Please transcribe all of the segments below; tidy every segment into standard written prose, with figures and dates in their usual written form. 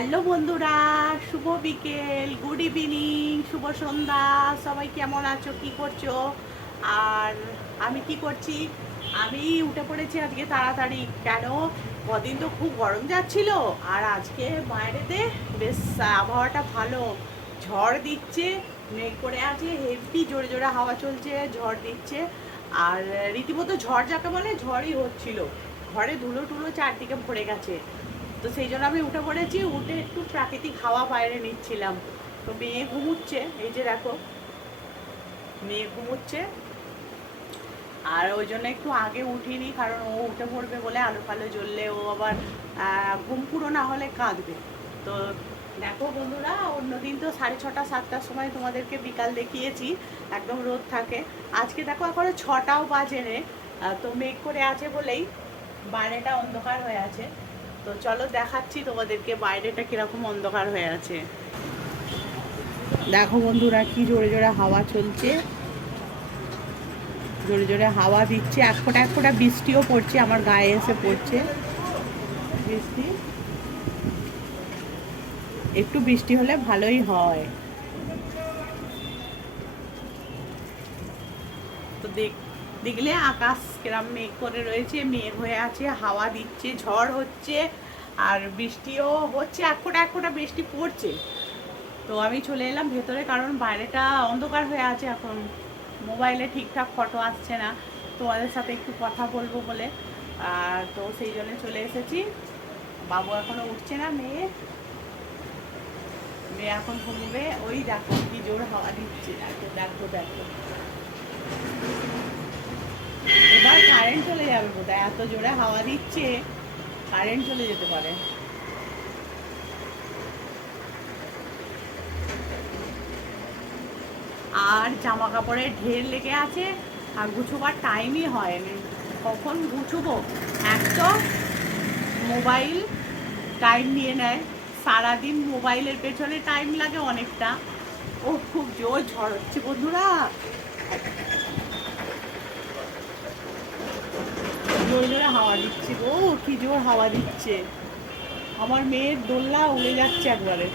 Hello বন্ধুরা, শুভ বিকেল, good evening, শুভ সন্ধ্যা। সবাই কেমন আছো, কি করছো? আর আমি কি করছি, আমি উঠে পড়েছি আজকে তাড়াতাড়ি। কেন, কদিন তো খুব গরম যাচ্ছিল, আর আজকে বাইরেতে বেশ আবহাওয়াটা ভালো, ঝড় দিচ্ছে, মেঘ করে আছে, হেভি জোরে জোরে হাওয়া চলছে, ঝড় দিচ্ছে। আর রীতিমতো ঝড় যাকে বলে ঝড়ই হচ্ছিল, ঘরে ধুলো টুলো চারদিকে ভরে গেছে। তো সেই জন্য আমি উঠে পড়েছি, উঠে একটু প্রাকৃতিক হাওয়া বাইরে নিচ্ছিলাম। তো মেয়ে ঘুমুচ্ছে, এই যে দেখো মেয়ে ঘুমুচ্ছে। আর ওই জন্য একটু আগে উঠিনি, কারণ ও উঠে পড়বে বলে আলো ফালো জ্বললে ও আবার ঘুম পুরো না হলে কাঁদবে। তো দেখো বন্ধুরা, অন্যদিন তো 6:30 7টার সময় তোমাদেরকে বিকাল দেখিয়েছি, একদম রোদ থাকে। আজকে দেখো এখনো 6টাও বাজে রে। তো মেঘ করে আছে বলেই বাইরেটা অন্ধকার হয়ে আছে। তো চলো দেখাচ্ছি তোমাদেরকে বাইরেটা কিরকম অন্ধকার হয়ে আছে। দেখো বন্ধুরা, কি জোরে জোরে হাওয়া চলছে, জোরে জোরে হাওয়া দিচ্ছে, এক ফোঁটা বৃষ্টিও পড়ছে, আমার গায়ে এসে পড়ছে বৃষ্টি। একটু বৃষ্টি হলে ভালোই হয়। তো দেখলে আকাশ কিরম মেঘ করে রয়েছে, মেঘ হয়ে আছে, হাওয়া দিচ্ছে, ঝড় হচ্ছে, আর বৃষ্টিও হচ্ছে, এক ফোঁটা বৃষ্টি পড়ছে। তো আমি চলে এলাম ভেতরে, কারণ বাইরেটা অন্ধকার হয়ে আছে এখন, মোবাইলে ঠিকঠাক ফটো আসছে না, তোমাদের সাথে একটু কথা বলবো বলে। আর তো সেই জন্য চলে এসেছি। বাবু এখনো উঠছে না, মেয়ে মেয়ে এখন ঘুমবে। ওই দেখো কি জোর হাওয়া দিচ্ছে, দেখো দেখো দেখো। এবার কারেন্ট চলে যাবে বোধহয়, এত জোরে হাওয়া দিচ্ছে, কারেন্ট চলে যেতে পারে। আর জামা কাপড়ের ঢের লেগে আছে, আর গুছোবার টাইমই হয়নি। কখন গুছবো, এক তো মোবাইল টাইম নিয়ে নেয়, সারাদিন মোবাইলের পেছনে টাইম লাগে অনেকটা। ও খুব জোর ঝড় হচ্ছে বন্ধুরা, জোরে জোরে হাওয়া দিচ্ছে গো, কি জোর হাওয়া দিচ্ছে। আমার মেয়ের দোলনা উড়ে যাচ্ছে একবারে।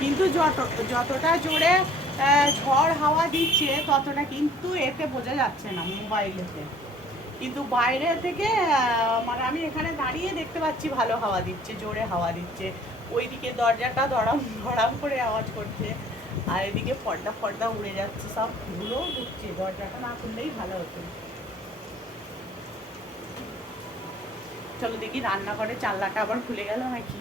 কিন্তু যতটা জোরে ঝড় হাওয়া দিচ্ছে, ততটা কিন্তু এতে বোঝা যাচ্ছে না মোবাইলেতে। কিন্তু বাইরে থেকে মানে আমি এখানে দাঁড়িয়ে দেখতে পাচ্ছি ভালো হাওয়া দিচ্ছে, জোরে হাওয়া দিচ্ছে। ওইদিকে দরজাটা ধড়াম ধড়াম করে আওয়াজ করছে, আর এদিকে পর্দা ফর্দা উড়ে যাচ্ছে, সব ধুলো ঢুকছে। দরজাটা না খুললেই ভালো হতো। চলো দেখি রান্নাঘরের জানলাটা আবার খুলে গেল নাকি।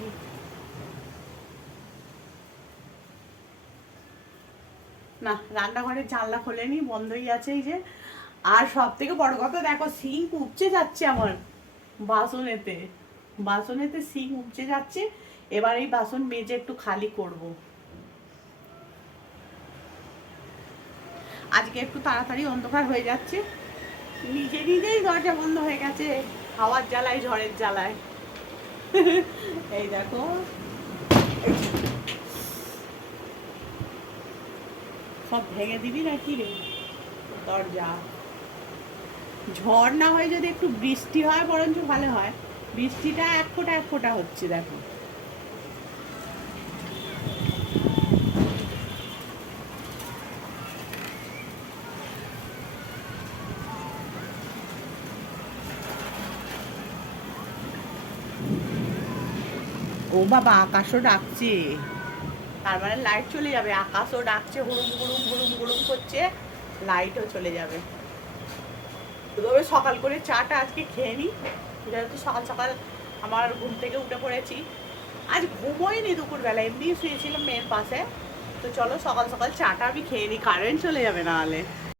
না, রান্নাঘরের জানলা খোলেনি, বন্ধই আছে এই যে। আর সব থেকে বড় কথা দেখো, সিঙ্ক উপচে যাচ্ছে আমার বাসনেতে, বাসনেতে সিঙ্ক উপচে যাচ্ছে। এবার এই বাসন মেজে একটু খালি করব। আজকে একটু তাড়াতাড়ি অন্ধকার হয়ে যাচ্ছে, নিজে নিজেই দরজা বন্ধ হয়ে গেছে, হাওয়ার জ্বালায় ঝড়ের জ্বালায়। এই দেখো, সব ভেঙে দিবি নাকি রে দরজা? ঝড় না হয় যদি একটু বৃষ্টি হয় বরঞ্চ ভালো হয়। বৃষ্টিটা এক ফোঁটা হচ্ছে দেখো। ও বাবা, আকাশও ডাকছে, তার মানে লাইট চলে যাবে। আকাশও ডাকছে, হুড়ুম হুড়ুম হুড়ুম হুড়ুম করছে, লাইটও চলে যাবে। তবে সকাল করে চাটা আজকে খেয়ে নিই, যেহেতু সকাল সকাল আমার ঘুম থেকে উঠে পড়েছি। আজ ঘুমোইনি দুপুরবেলা, এমনি শুয়েছিলাম মেয়ের পাশে। তো চলো সকাল সকাল চাটা আমি খেয়ে নিই, কারেন্ট চলে যাবে না হলে।